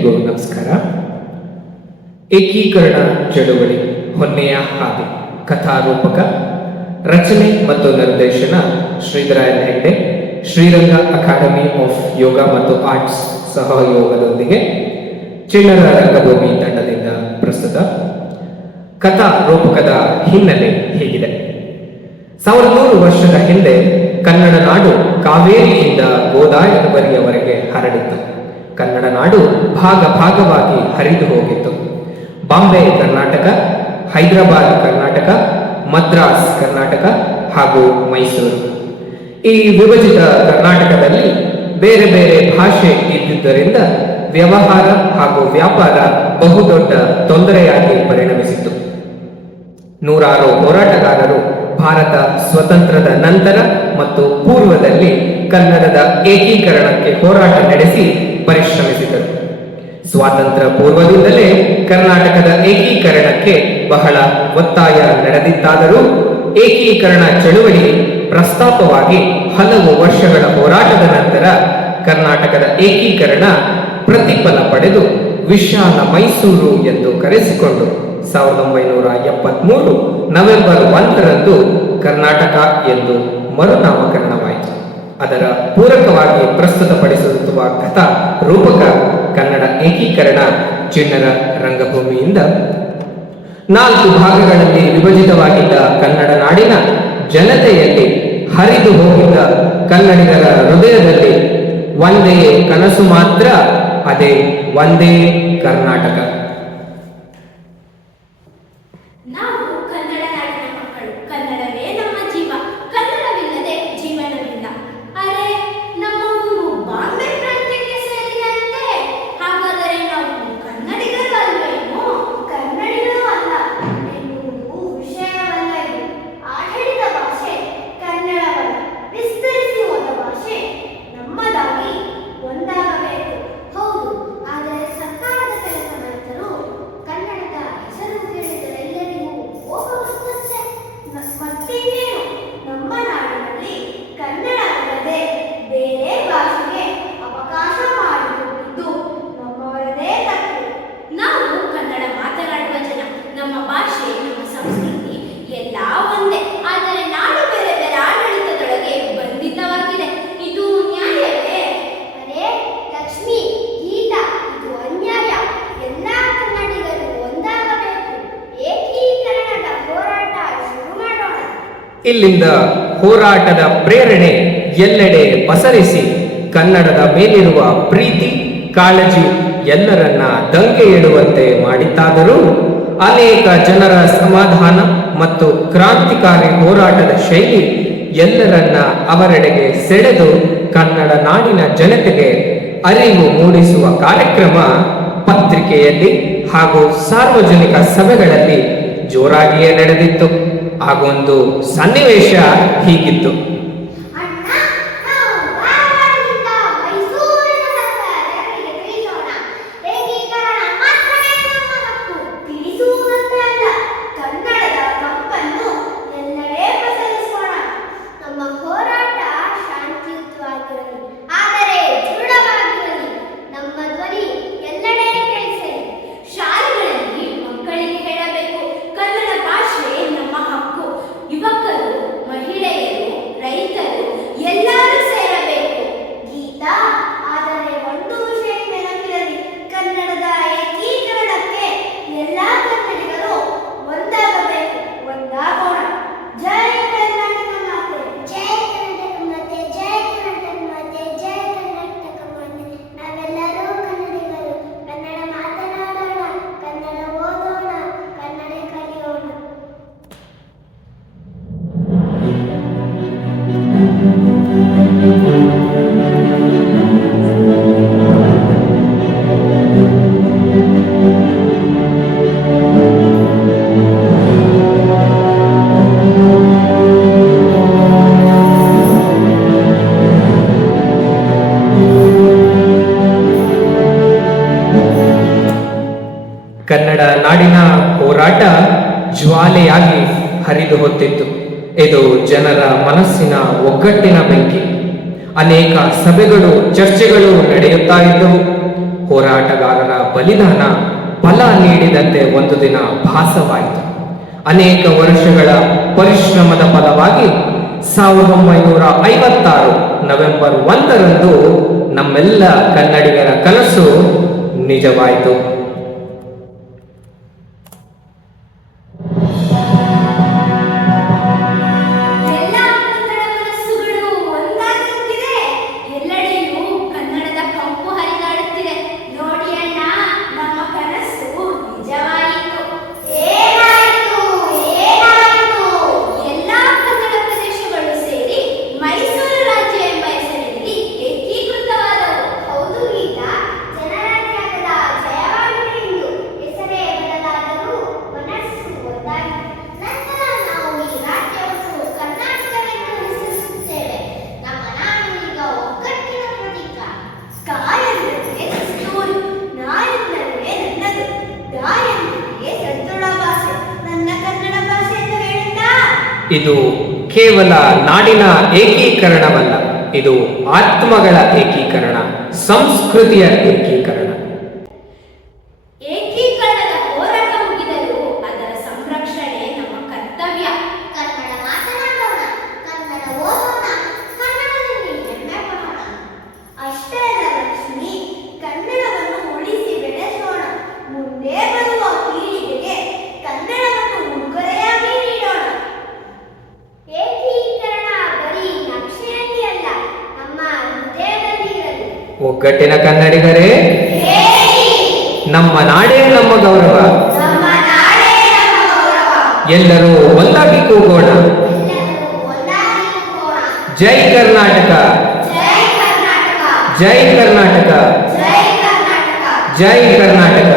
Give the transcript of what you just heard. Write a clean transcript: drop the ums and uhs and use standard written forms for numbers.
ಎಲ್ರಿಗೂ ನಮಸ್ಕಾರ. ಏಕೀಕರಣ ಚಳುವಳಿ ಹೊನ್ನೆಯ ಹಾದಿ ಕಥಾರೂಪಕ, ರಚನೆ ಮತ್ತು ನಿರ್ದೇಶನ ಶ್ರೀಧರಾಯನ್ ಹೆಗ್ಡೆ, ಶ್ರೀರಂಗ ಅಕಾಡೆಮಿ ಆಫ್ ಯೋಗ ಮತ್ತು ಆರ್ಟ್ಸ್ ಸಹಯೋಗದೊಂದಿಗೆ ಚಿಣ್ಣರ ರಂಗಭೂಮಿ ತಂಡದಿಂದ ಪ್ರಸ್ತುತ. ಕಥಾ ರೂಪಕದ ಹಿನ್ನೆಲೆ ಹೀಗಿದೆ. 1100 ವರ್ಷದ ಹಿಂದೆ ಕನ್ನಡ ನಾಡು ಕಾವೇರಿಯಿಂದ ಗೋದಾವರಿಯವರೆಗೆ ಹರಡಿತ್ತು. ಕನ್ನಡ ನಾಡು ಭಾಗ ಭಾಗವಾಗಿ ಹರಿದು ಹೋಗಿತ್ತು. ಬಾಂಬೆ ಕರ್ನಾಟಕ, ಹೈದರಾಬಾದ್ ಕರ್ನಾಟಕ, ಮದ್ರಾಸ್ ಕರ್ನಾಟಕ ಹಾಗೂ ಮೈಸೂರು. ಈ ವಿಭಜಿತ ಕರ್ನಾಟಕದಲ್ಲಿ ಬೇರೆ ಬೇರೆ ಭಾಷೆ ಇದ್ದುದರಿಂದ ವ್ಯವಹಾರ ಹಾಗೂ ವ್ಯಾಪಾರ ಬಹುದೊಡ್ಡ ತೊಂದರೆಯಾಗಿ ಪರಿಣಮಿಸಿತು. ನೂರಾರು ಹೋರಾಟಗಾರರು ಭಾರತ ಸ್ವತಂತ್ರದ ನಂತರ ಮತ್ತು ಪೂರ್ವದಲ್ಲಿ ಕನ್ನಡದ ಏಕೀಕರಣಕ್ಕೆ ಹೋರಾಟ ನಡೆಸಿ ಪರಿಶ್ರಮಿಸಿದರು. ಸ್ವಾತಂತ್ರ್ಯ ಪೂರ್ವದಿಂದಲೇ ಕರ್ನಾಟಕದ ಏಕೀಕರಣಕ್ಕೆ ಬಹಳ ಒತ್ತಾಯ ನಡೆದಿತ್ತಾದರೂ ಏಕೀಕರಣ ಚಳುವಳಿ ಪ್ರಸ್ತಾಪವಾಗಿ ಹಲವು ವರ್ಷಗಳ ಹೋರಾಟದ ನಂತರ ಕರ್ನಾಟಕದ ಏಕೀಕರಣ ಪ್ರತಿಫಲ ಪಡೆದು ವಿಶಾಲ ಮೈಸೂರು ಎಂದು ಕರೆಸಿಕೊಂಡು 1973 ನವೆಂಬರ್ 1ರಂದು ಕರ್ನಾಟಕ ಎಂದು ಮರುನಾಮಕರಣವಾಯಿತು. ಅದರ ಪೂರಕವಾಗಿ ಪ್ರಸ್ತುತಪಡಿಸುವ ಕಥಾ ರೂಪಕ ಕನ್ನಡ ಏಕೀಕರಣ ಚಿಣ್ಣರ ರಂಗಭೂಮಿಯಿಂದ 4 ಭಾಗಗಳಲ್ಲಿ ವಿಭಜಿತವಾಗಿದ್ದ ಕನ್ನಡ ನಾಡಿನ ಜನತೆಯಲ್ಲಿ ಹರಿದು ಹೋಗಿದ್ದ ಕನ್ನಡಿಗರ ಹೃದಯದಲ್ಲಿ ಒಂದೇ ಕನಸು ಮಾತ್ರ, ಅದೇ ಒಂದೇ ಕರ್ನಾಟಕ. ನಾವು ಕನ್ನಡ ನಾಡಿನ ಮಕ್ಕಳು. ಕನ್ನಡವೇ ನಮ್ಮ ಜೀವ. ಕನ್ನಡವಿಲ್ಲದೆ ಜೀವನವಿಲ್ಲ. ಅರೆ, ನಮ್ಮ ಊರು ಬಾಂಬೆ ಪ್ರಾಂತ್ಯಕ್ಕೆ ಸೇರಿದಂತೆ. ಹಾಗಾದರೆ ನಾವು ಕನ್ನಡಿಗರು ಅಲ್ವೇನೋ? ಕನ್ನಡಿಗರು ಅಲ್ಲ ಎನ್ನುವುದು ವಿಷಯವಲ್ಲ. ಇದು ಆಡಳಿತ ಭಾಷೆ ಕನ್ನಡವಲ್ಲ, ವಿಸ್ತರಿಸಿ ಹೋದ ಭಾಷೆ ನಮ್ಮದಾಗಿ ಒಂದಾಗಬೇಕು. ಹೌದು, ಆದರೆ ಸರ್ಕಾರದ ಕೆಲಸ ಮಾಡಿದರೂ ಕನ್ನಡದ ಹೆಸರು ಕೇಳಿದರೆಲ್ಲರಿಗೂ ಹೋಗುವಂತೆ. ಮತ್ತಿನ್ನೇನು, ನಮ್ಮ ನಾಡಿನಲ್ಲಿ ಕನ್ನಡ ಅಲ್ಲದೆ ಬೇರೆ ಭಾಷೆಗೆ ಅವಕಾಶ ಮಾಡಿಕೊಟ್ಟಿದ್ದು ನಮ್ಮವರದೇ ತಪ್ಪು. ನಾವು ಕನ್ನಡ ಮಾತನಾಡುವ ಜನ. ನಮ್ಮ ಭಾಷೆ, ನಮ್ಮ ಸಂಸ್ಕೃತಿ ಎಲ್ಲ ಒಂದೇ. ಆದರೆ ನಾಡು ಬೇರೆ ಬೇರೆ ಆಡಳಿತದೊಳಗೆ ಬಂಧಿತವಾಗಿದೆ. ಇದು ನ್ಯಾಯವೇ? ಅರೆ ಲಕ್ಷ್ಮಿ, ಗೀತಾ, ಇದು ಅನ್ಯಾಯ. ಎಲ್ಲ ಕನ್ನಡಿಗರು ಒಂದಾಗಬೇಕು. ಏಕೀಕರಣದ ಹೋರಾಟ ಶುರು ಮಾಡೋಣ. ಇಲ್ಲಿಂದ ಹೋರಾಟದ ಪ್ರೇರಣೆ ಎಲ್ಲೆಡೆ ಪಸರಿಸಿ ಕನ್ನಡದ ಮೇಲಿರುವ ಪ್ರೀತಿ ಕಾಳಜಿ ಎಲ್ಲರನ್ನ ದಂಗೆ ಏಳುವಂತೆ ಮಾಡಿತ್ತಾದರೂ ಅನೇಕ ಜನರ ಸಮಾಧಾನ ಮತ್ತು ಕ್ರಾಂತಿಕಾರಿ ಹೋರಾಟದ ಶೈಲಿ ಎಲ್ಲರನ್ನ ಅವರೆಡೆಗೆ ಸೆಳೆದು ಕನ್ನಡ ನಾಡಿನ ಜನತೆಗೆ ಅರಿವು ಮೂಡಿಸುವ ಕಾರ್ಯಕ್ರಮ ಪತ್ರಿಕೆಯಲ್ಲಿ ಹಾಗೂ ಸಾರ್ವಜನಿಕ ಸಭೆಗಳಲ್ಲಿ ಜೋರಾಗಿಯೇ ನಡೆದಿತ್ತು. ಆಗೊಂದು ಸನ್ನಿವೇಶ ಹೀಗಿತ್ತು. ಅಣ್ಣ, ನಾವು ಧಾರವಾಡದಿಂದ ಮೈಸೂರಿನ ಸರ್ಕಾರಕ್ಕೆ ತಿಳಿಸೋಣ. ಏಕೀಕರಣ ಮಾತ್ರವೇ ನಮ್ಮ ಹಕ್ಕು. ತಿಳಿಸುವುದಷ್ಟೇ ಅಲ್ಲ, ಕನ್ನಡದ ಕಂಪನ್ನು ಎಲ್ಲೆಡೆ ಪ್ರಸರಿಸೋಣ. ನಮ್ಮ ಹೋರಾಟ ಶಾಂತಿಯುತವಾಗಿರಲಿ, ಆದರೆ ದೃಢವಾಗಿರಲಿ. ನಮ್ಮ ಧ್ವನಿ ಎಲ್ಲೆಡೆ ಕೇಳಿಸಲಿ. ಶಾಲೆಗಳಲ್ಲಿ ಮಕ್ಕಳಿಗೆ ಹೇಳಬೇಕು, ಕನ್ನಡ ಭಾಷೆ ನಮ್ಮ ಹಕ್ಕು. ಯುವಕರು, ಮಹಿಳೆಯರು, ರೈತರು ಎಲ್ಲರೂ ಸೇರಬೇಕು. ಗೀತಾ, ಆದರೆ ಒಂದು ವಿಷಯ ನೆನಪಿರಲಿ, ಕನ್ನಡದ ಏಕೀಕರಣಕ್ಕೆ ಎಲ್ಲ ಕನ್ನಡಿಗರು ಒಂದಾಗಬೇಕು. ಒಂದಾಗೋಣ. ಜೈ ಕರ್ನಾಟಕ ಮಾತೆ. ಜೈ ಕರ್ನಾಟಕ ಮಾತೆ. ಜೈ ಕರ್ನಾಟಕ ಮಾತೆ. ಜೈ ಕರ್ನಾಟಕ ಮಾತೆ. ನಾವೆಲ್ಲರೂ ಕನ್ನಡಿಗರು. ಕನ್ನಡ ಮಾತನಾಡೋಣ, ಕನ್ನಡ ಓದೋಣ, ಕನ್ನಡ ಕಲಿಯೋಣ. ಕನ್ನಡ ನಾಡಿನ ಹೋರಾಟ ಜ್ವಾಲೆಯಾಗಿ ಹರಿದು ಹೊತ್ತಿತ್ತು. ಇದು ಜನರ ಮನಸ್ಸಿನ ಒಗ್ಗಟ್ಟಿನ ಬೆಂಕಿ. ಅನೇಕ ಸಭೆಗಳು ಚರ್ಚೆಗಳು ನಡೆಯುತ್ತಾ ಇದ್ದವು. ಹೋರಾಟಗಾರರ ಬಲಿದಾನ ಫಲ ನೀಡಿದಂತೆ ಒಂದು ದಿನ ಭಾಸವಾಯಿತು. ಅನೇಕ ವರ್ಷಗಳ ಪರಿಶ್ರಮದ ಫಲವಾಗಿ 1956 ನವೆಂಬರ್ 1ರಂದು ನಮ್ಮೆಲ್ಲ ಕನ್ನಡಿಗರ ಕನಸು ನಿಜವಾಯಿತು. ಎಲ್ಲ ಕನ್ನಡ ಮನಸ್ಸುಗಳು ಒಂದಾಗಿ ನಿಂತಿದೆ. ಎಲ್ಲೆಡೆಯೂ ಕನ್ನಡದ ಕಂಪು ಹರಿದಾಡುತ್ತಿದೆ. ನೋಡಿ ಅಣ್ಣ, ನಮ್ಮ ಕನಸು ನಿಜವಾಯಿತು. ಏನಾಯಿತು? ಎಲ್ಲ ಕನ್ನಡ ಪ್ರದೇಶಗಳು ಸೇರಿ ಮೈಸೂರು ರಾಜ್ಯ ಎಂಬ ಹೆಸರಿನಲ್ಲಿ ಏಕೀಕೃತವಾದವು. ಹೌದು ಗೀತಾ, ಜನರ ತ್ಯಾಗದ ಜಯವಾಗಿದೆ ಎಂದು ಹೆಸರೇ ಬದಲಾದರೂ ಮನಸ್ಸು ಒಂದಾಗಿದೆ. ನಂತರ ನಾವು ಈ ರಾಜ್ಯವನ್ನು ಕರ್ನಾಟಕವೆಂದು ಹೆಸರಿಸುತ್ತೇವೆ. ನಮ್ಮ ನಾಡು ಈಗ ಒಗ್ಗಟ್ಟಿನ ಪ್ರತೀಕ. ಕಾಯಂದರೆ ದಸ್ತೂರು, ನಾಯಂದರೆ ನನ್ನದು, ಗಾಯಂದರೆ ಸದೃಢ ಭಾಷೆ, ನನ್ನ ಕನ್ನಡ ಭಾಷೆ ಎಂದು ಹೇಳುತ್ತಾ ಇದು ಕೇವಲ ನಾಡಿನ ಏಕೀಕರಣವಲ್ಲ, ಇದು ಆತ್ಮಗಳ ಏಕೀಕರಣ, ಸಂಸ್ಕೃತಿಯ ಏಕೀಕರಣ. ಏಕೀಕರಣದ ಹೋರಾಟ ಮುಗಿದರೂ ಅದರ ಸಂರಕ್ಷಣೆ ನಮ್ಮ ಕರ್ತವ್ಯ. ಕನ್ನಡ ಮಾತನಾಡೋಣ, ಕನ್ನಡ ಓದೋಣ, ಕನ್ನಡದಲ್ಲಿ ಹೆಮ್ಮೆ ಪಡೋಣ. ಅಷ್ಟೇ ಅಲ್ಲ ಲಕ್ಷ್ಮಿ, ಕನ್ನಡವನ್ನು ಉಳಿಸಿ ಬೆಳೆಸೋಣ. ಮುಂದೆ ಬರುವ ಪೀಳಿಗೆಗೆ ಕನ್ನಡವನ್ನು ಉಡುಗೊರೆಯಾಗಿ ನೀಡೋಣ. ಏಕೀಕರಣ ಬರೀ ನಕ್ಷೆಯಲ್ಲಿ ಅಲ್ಲ, ನಮ್ಮ ಹೃದಯದಲ್ಲಿ ಇರಲಿ. ಒಗ್ಗಟ್ಟಿನ ಕನ್ನಡಿಗರೇ, ನಮ್ಮ ನಾಡೇ ನಮ್ಮ ಗೌರವ. ನಮ್ಮ ನಾಡೇ ನಮ್ಮ ಗೌರವ. ಎಲ್ಲರೂ ಒಂದಾಗಿ ಕೂಗೋಣ. ಎಲ್ಲರೂ ಒಂದಾಗಿ ಹೋಗೋಣ. ಜೈ ಕರ್ನಾಟಕ, ಜೈ ಕರ್ನಾಟಕ, ಜೈ ಕರ್ನಾಟಕ, ಜೈ ಕರ್ನಾಟಕ. ಜೈ ಕರ್ನಾಟಕ.